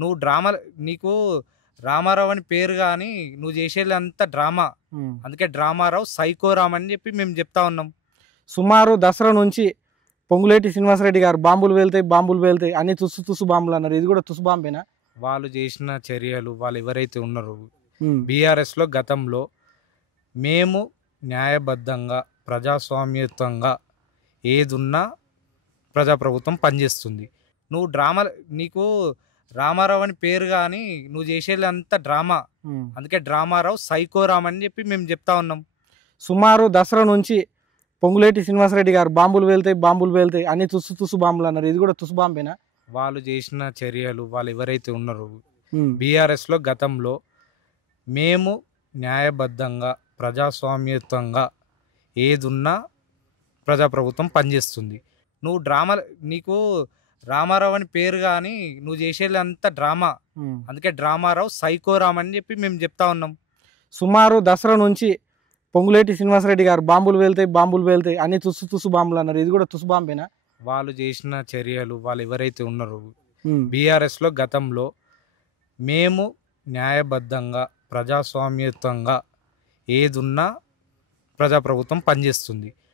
నువ్వు డ్రామా నీకు రామారావు అని పేరు గాని నువ్వు చేసేదంతా డ్రామా. ఉమ్. అందుకే డ్రామారావు సైకోరామ్ అని చెప్పి మేము చెప్తా ఉన్నాం. సుమారు దసరా నుంచి పొంగులేటి శ్రీనివాసరెడ్డి గారు బాంబులు వెళ్తాయి అన్ని తుస్సు తుస్సు బాంబులు అన్నారు. ఇది కూడా తుస్సు బాంబేనా? వాళ్ళు చేసిన చర్యలు వాళ్ళు ఎవరైతే ఉన్నారో ఉమ్. బీఆర్ఎస్లో గతంలో మేము న్యాయబద్ధంగా ప్రజాస్వామ్యయుతంగా ఏదున్నా ప్రజాప్రభుత్వం పనిచేస్తుంది. నువ్వు నీకు రామారావు అని పేరు కానీ నువ్వు చేసేదంతా డ్రామా. ఉమ్. అందుకే డ్రామారావు సైకోరామ్ అని చెప్పి మేము చెప్తా ఉన్నాం. సుమారు దసరా నుంచి పొంగులేటి శ్రీనివాసరెడ్డి గారు బాంబులు వెళ్తాయి అన్ని తుస్సు తుస్సు బాంబులు అన్నారు. ఇది కూడా తుస్సు బాంబేనా? వాళ్ళు చేసిన చర్యలు వాళ్ళు ఎవరైతే ఉన్నారో ఉమ్. బీఆర్ఎస్లో గతంలో మేము న్యాయబద్ధంగా ప్రజాస్వామ్యయుతంగా ఏదున్నా ప్రజాప్రభుత్వం పనిచేస్తుంది. నువ్వు నీకు రామారావు అని పేరు కానీ నువ్వు చేసేదంతా డ్రామా. ఉమ్. అందుకే డ్రామారావు సైకోరామ్ అని చెప్పి మేము చెప్తా ఉన్నాం. సుమారు దసరా నుంచి పొంగులేటి శ్రీనివాసరెడ్డి గారు బాంబులు వెళ్తాయి అన్ని తుస్సు తుస్సు బాంబులు అన్నారు. ఇది కూడా తుస్సు బాంబేనా? వాళ్ళు చేసిన చర్యలు వాళ్ళు ఎవరైతే ఉన్నారో ఉమ్. బీఆర్ఎస్లో గతంలో మేము న్యాయబద్ధంగా ప్రజాస్వామ్యయుతంగా ఏదున్నా ప్రజాప్రభుత్వం పనిచేస్తుంది.